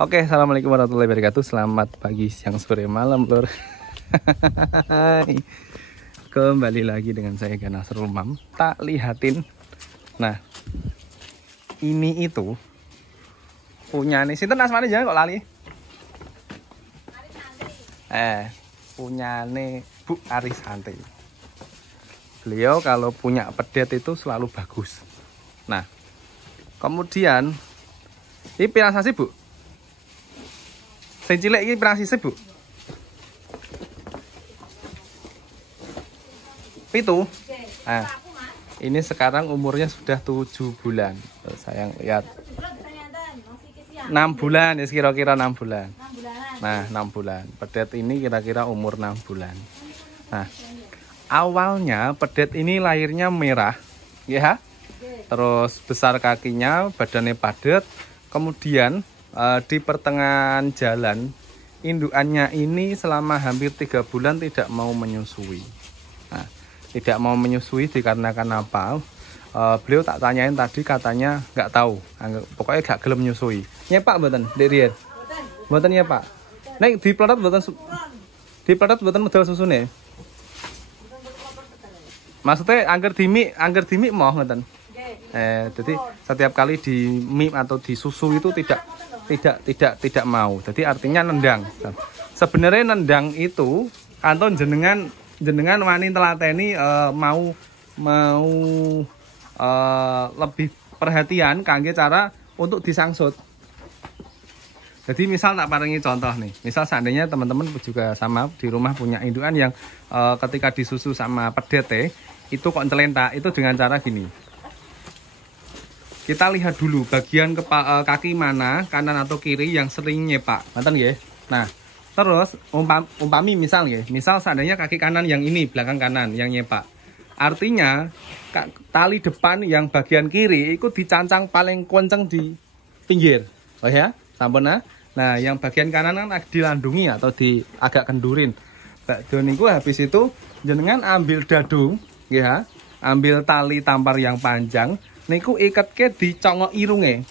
Oke, assalamualaikum warahmatullahi wabarakatuh. Selamat pagi, siang, sore, malam, lur. Kembali lagi dengan saya Ganasrul Mam. Tak lihatin. Nah, ini itu punya nih. Sinten asmane jangan kok lali. Punya nih Bu Arisanti. Beliau kalau punya pedet itu selalu bagus. Nah, kemudian ini pirang sasi Bu? Sing cilik iki pirang sisi Bu? 7. Nah, ini sekarang umurnya sudah 7 bulan. Sayang lihat. 6 bulan ya, kira-kira 6 bulan. Nah, 6 bulan. Pedet ini kira-kira umur 6 bulan. Nah, awalnya pedet ini lahirnya merah, ya. Terus besar kakinya, badannya padat. Kemudian di pertengahan jalan, indukannya ini selama hampir 3 bulan tidak mau menyusui. Nah, tidak mau menyusui dikarenakan apa? Beliau tak tanyain tadi, katanya nggak tahu, pokoknya gak gelem menyusui. Nyepak mboten, Dek Rian? Mboten nyepak. Nek dipletot mboten medal susune. Maksudnya angger dimik mau ngoten. Jadi setiap kali di mie atau di susu itu tidak mau. Jadi artinya nendang. Sebenarnya nendang itu atau jenengan wani telateni mau lebih perhatian kangge cara untuk disangsut. Jadi misal tak paringi contoh nih. Misal seandainya teman-teman juga sama di rumah punya indukan yang ketika disusu sama pedet itu kok celentak, itu dengan cara gini. Kita lihat dulu bagian kaki mana, kanan atau kiri yang sering nyepak. Nonton ya. Nah, terus umpami misal ya, misal seandainya kaki kanan yang ini, belakang kanan yang nyepak. Artinya tali depan yang bagian kiri itu dicancang paling kenceng di pinggir. Oh ya, sampun nah. Nah, yang bagian kanan kan dilandungi atau agak kendurin. Bakdo niku habis itu jenengan ambil dadung ya, ambil tali tampar yang panjang. Niku ikatke di congok irunge,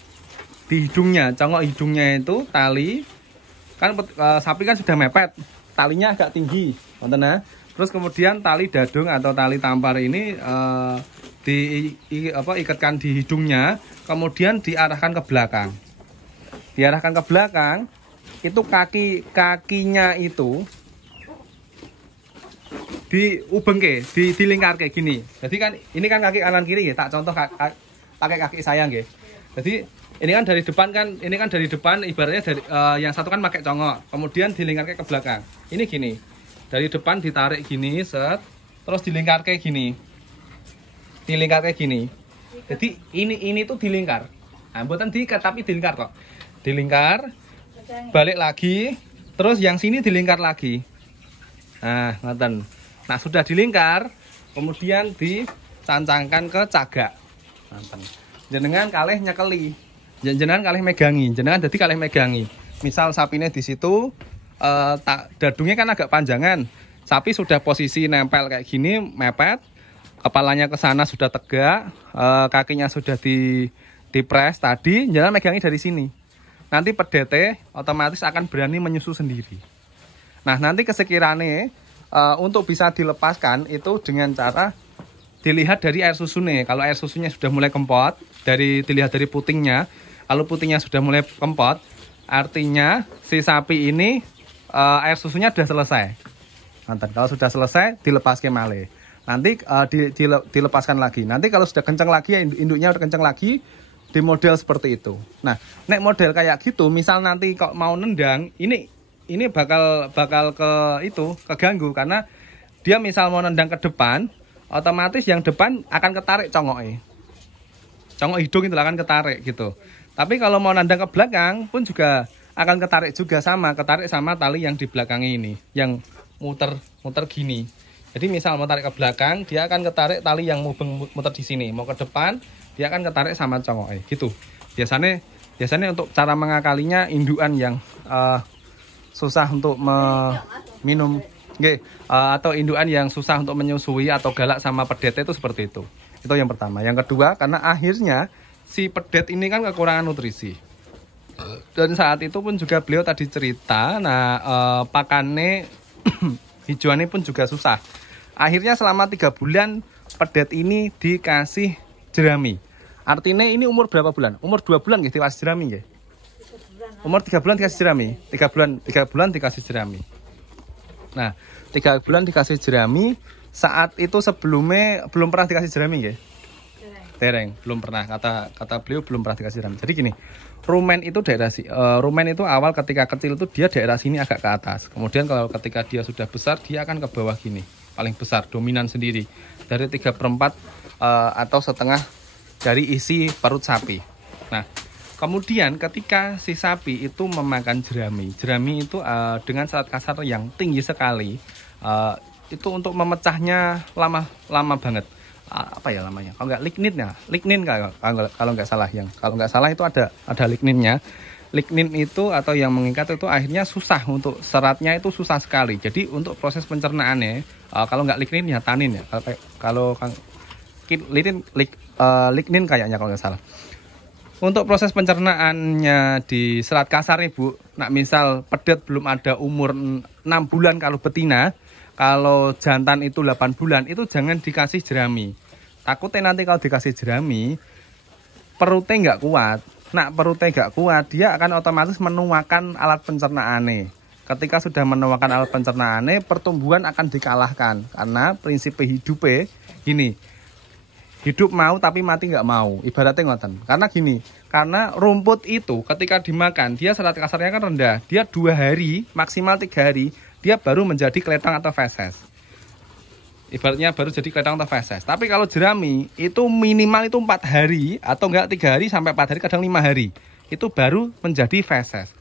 di hidungnya. Congok hidungnya itu tali kan sapi kan sudah mepet, talinya agak tinggi, nah. Terus kemudian tali dadung atau tali tampar ini ikatkan di hidungnya, kemudian diarahkan ke belakang. Diarahkan ke belakang, itu kakinya itu diubengke, dilingkar kayak gini. Jadi kan ini kan kaki kanan kiri ya, tak contoh pakai kaki saya nggih. Jadi ini kan dari depan, ibaratnya dari yang satu kan pakai congok, kemudian dilingkar ke belakang. Ini gini. Dari depan ditarik gini, set, terus dilingkar kayak gini. Dilingkar kayak gini. Jadi ini tuh dilingkar. Nah, bukan diikat tapi dilingkar kok. Dilingkar, balik lagi, terus yang sini dilingkar lagi. Nah, ngoten. Nah, sudah dilingkar, kemudian dicancangkan ke cagak. Jenengan kalih nyekeli, jenengan kalih megangi, jenengan jadi kalih megangi. Misal sapinya di situ, dadungnya kan agak panjangan. Sapi sudah posisi nempel kayak gini, mepet, kepalanya ke sana sudah tegak, kakinya sudah dipres tadi, jenengan megangi dari sini. Nanti pedete otomatis akan berani menyusu sendiri. Nah, nanti kesekirane untuk bisa dilepaskan itu dengan cara dilihat dari air susunya. Kalau air susunya sudah mulai kempot, dilihat dari putingnya. Kalau putingnya sudah mulai kempot, artinya si sapi ini air susunya sudah selesai. Kalau sudah selesai, dilepaskan malih. Nanti dilepaskan lagi. Nanti kalau sudah kencang lagi, induknya udah kencang lagi, di model seperti itu. Nah, nek model kayak gitu, misal nanti kok mau nendang, ini bakal keganggu karena dia misal mau nendang ke depan, otomatis yang depan akan ketarik congoknya. Congok hidung itu akan ketarik gitu. Tapi kalau mau nendang ke belakang pun juga akan ketarik juga ketarik sama tali yang di belakangnya ini, yang muter gini. Jadi misal mau tarik ke belakang, dia akan ketarik tali yang muter di sini. Mau ke depan, dia akan ketarik sama congoknya gitu. Biasanya untuk cara mengakalinya indukan yang susah untuk minum, atau indukan yang susah untuk menyusui atau galak sama pedet itu seperti itu. Itu yang pertama. Yang kedua, karena akhirnya si pedet ini kan kekurangan nutrisi. Dan saat itu pun juga beliau tadi cerita, nah pakannya hijauannya pun juga susah. Akhirnya selama 3 bulan pedet ini dikasih jerami. Artinya ini umur berapa bulan? Umur 2 bulan gitu dikasih jerami nggih. Umur 3 bulan dikasih jerami. 3 bulan dikasih jerami. Nah, 3 bulan dikasih jerami. Saat itu sebelumnya belum pernah dikasih jerami nggih. Tereng, belum pernah, kata beliau belum pernah dikasih jerami. Jadi gini, rumen itu rumen itu awal ketika kecil itu dia daerah sini agak ke atas. Kemudian kalau ketika dia sudah besar dia akan ke bawah gini, paling besar, dominan sendiri dari 3/4 atau setengah dari isi perut sapi. Nah, kemudian ketika si sapi itu memakan jerami itu dengan syarat kasar yang tinggi sekali, itu untuk memecahnya lama banget. Apa ya namanya? Kalau nggak lignin kalau nggak salah itu ada ligninnya. Lignin itu atau yang mengikat itu akhirnya susah, untuk seratnya itu susah sekali. Jadi untuk proses pencernaannya kalau nggak lignin ya tanin ya. Kalau lignin kayaknya kalau nggak salah. Untuk proses pencernaannya di serat kasar Bu, nah misal pedet belum ada umur 6 bulan kalau betina, kalau jantan itu 8 bulan, itu jangan dikasih jerami. Takutnya nanti kalau dikasih jerami, perutnya nggak kuat. Nah, perutnya nggak kuat, dia akan otomatis menuakan alat pencernaannya. Ketika sudah menuakan alat pencernaannya, pertumbuhan akan dikalahkan. Karena prinsip hidupnya gini, hidup mau tapi mati nggak mau. Ibaratnya ngoten. Karena gini, karena rumput itu ketika dimakan, dia serat kasarnya kan rendah. Dia 2 hari, maksimal 3 hari, dia baru menjadi keletang atau feses. Ibaratnya baru jadi keletang atau feses. Tapi kalau jerami itu minimal itu 4 hari atau enggak 3 hari sampai 4 hari, kadang 5 hari. Itu baru menjadi feses.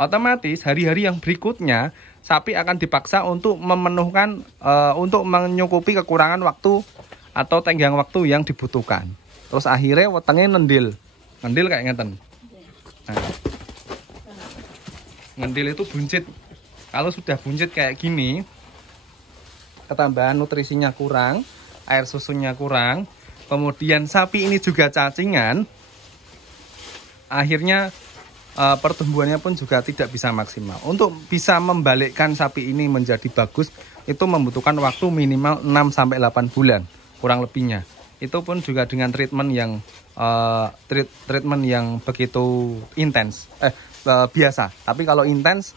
Otomatis hari-hari yang berikutnya sapi akan dipaksa untuk memenuhkan untuk menyukupi kekurangan waktu atau tenggang waktu yang dibutuhkan. Terus akhirnya wetenge nendil kayak ngeten. Nah, ngendil itu buncit. Kalau sudah buncit kayak gini, ketambahan nutrisinya kurang, air susunya kurang, kemudian sapi ini juga cacingan, akhirnya pertumbuhannya pun juga tidak bisa maksimal. Untuk bisa membalikkan sapi ini menjadi bagus, itu membutuhkan waktu minimal 6-8 bulan, kurang lebihnya. Itu pun juga dengan treatment yang begitu intens, biasa. Tapi kalau intens,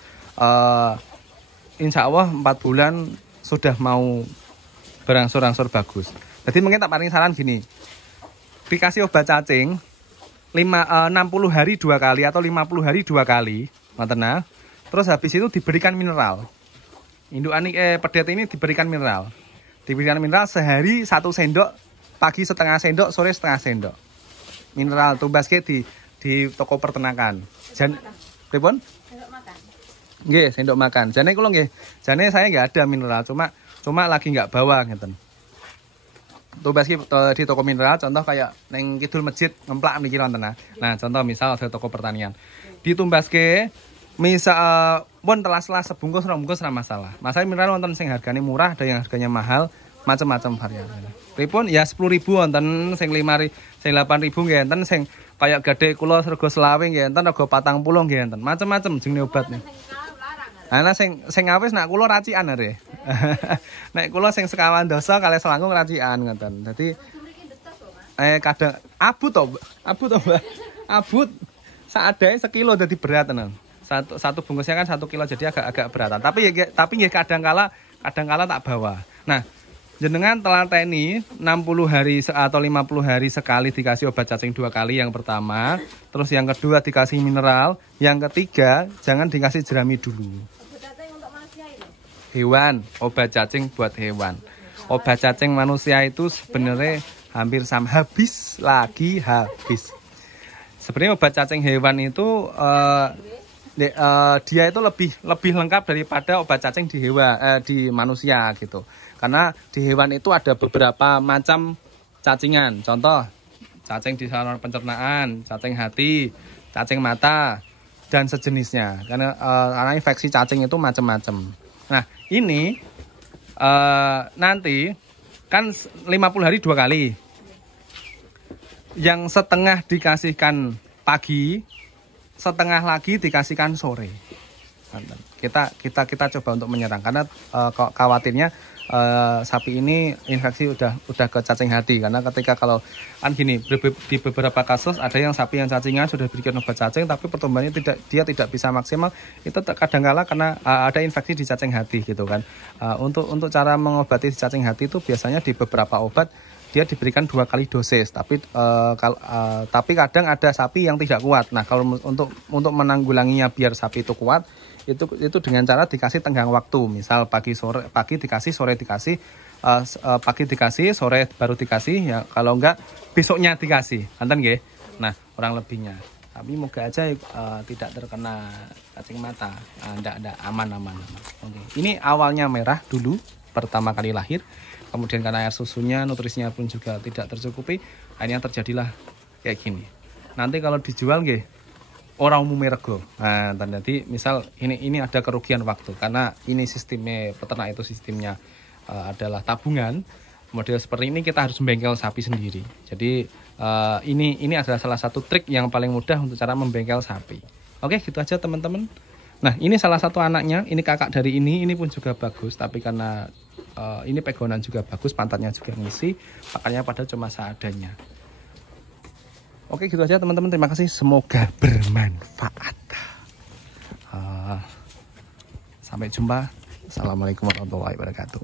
insya Allah 4 bulan sudah mau berangsur-angsur bagus. Jadi mungkin tak paling saran gini, dikasih obat cacing 60 hari 2 kali atau 50 hari 2 kali, terus habis itu diberikan mineral. Indukan pedet ini diberikan mineral sehari 1 sendok, pagi setengah sendok, sore setengah sendok. Mineral tumbas di toko peternakan. Pripun? Nggih, sendok makan. Jane kula nggih. Jane saya nggak ada mineral, cuma lagi nggak bawa ngeten. Tumbas di toko mineral, contoh kayak neng kidul masjid ngemplak niki wonten. Nah, contoh misal ada toko pertanian. Ditumbaske misal pun telas-telas sebungkus ora masalah. Masalah mineral wonten sing harganya murah, ada yang harganya mahal, macam-macam varian. Pripun ya 10.000 wonten, sing 5.000, sing 8.000 nggih enten, sing kayak gede kula rega 20 nggih enten, rega 40 nggih enten. Macam-macam jenenge obatnya. Nah, sing awis nak kula racikan are. Nek kula sing sekawan dosa kalih selangkung racikan ngoten. Dadi kadang abut to, Mbak. Abut saadae sekilo dadi berat tenan. Satu bungkusnya kan 1 kilo, jadi agak beratan. Tapi nggih kadang kala tak bawa. Nah, jenengan telateni 60 hari atau 50 hari sekali dikasih obat cacing 2 kali yang pertama, terus yang kedua dikasih mineral, yang ketiga jangan dikasih jerami dulu. Hewan, obat cacing buat hewan. Obat cacing manusia itu sebenarnya hampir sama, habis. Sebenarnya obat cacing hewan itu dia itu lebih lengkap daripada obat cacing di manusia gitu. Karena di hewan itu ada beberapa macam cacingan. Contoh, cacing di saluran pencernaan, cacing hati, cacing mata, dan sejenisnya. Karena infeksi cacing itu macam-macam. Nah, ini nanti kan 50 hari 2 kali. Yang setengah dikasihkan pagi, setengah lagi dikasihkan sore. Kita coba untuk menyerang karena khawatirnya sapi ini infeksi udah ke cacing hati, karena ketika kalau kan gini, di beberapa kasus ada yang sapi yang cacingan sudah diberikan obat cacing tapi pertumbuhannya tidak bisa maksimal, itu kadang-kala karena ada infeksi di cacing hati gitu kan. Untuk cara mengobati cacing hati itu biasanya di beberapa obat dia diberikan 2 kali dosis, tapi kadang ada sapi yang tidak kuat. Nah, kalau untuk menanggulanginya biar sapi itu kuat, itu dengan cara dikasih tenggang waktu, misal pagi dikasih, sore dikasih, pagi dikasih, sore baru dikasih, ya kalau enggak besoknya dikasih, nanti nggih. Nah, kurang lebihnya. Tapi moga aja tidak terkena cacing mata, enggak aman. Oke. Ini awalnya merah dulu pertama kali lahir, kemudian karena air susunya, nutrisinya pun juga tidak tercukupi, akhirnya terjadilah kayak gini. Nanti kalau dijual nggih orang umumnya rego. Nah, jadi misal ini ada kerugian waktu karena ini sistemnya peternak itu sistemnya adalah tabungan. Model seperti ini kita harus membengkel sapi sendiri. Jadi ini adalah salah satu trik yang paling mudah untuk cara membengkel sapi. Oke, gitu aja teman-teman. Nah, ini salah satu anaknya, ini kakak dari ini pun juga bagus, tapi karena ini pegonan juga bagus, pantatnya juga ngisi, makanya pada cuma seadanya. Oke, gitu aja teman-teman. Terima kasih. Semoga bermanfaat. Sampai jumpa. Assalamualaikum warahmatullahi wabarakatuh.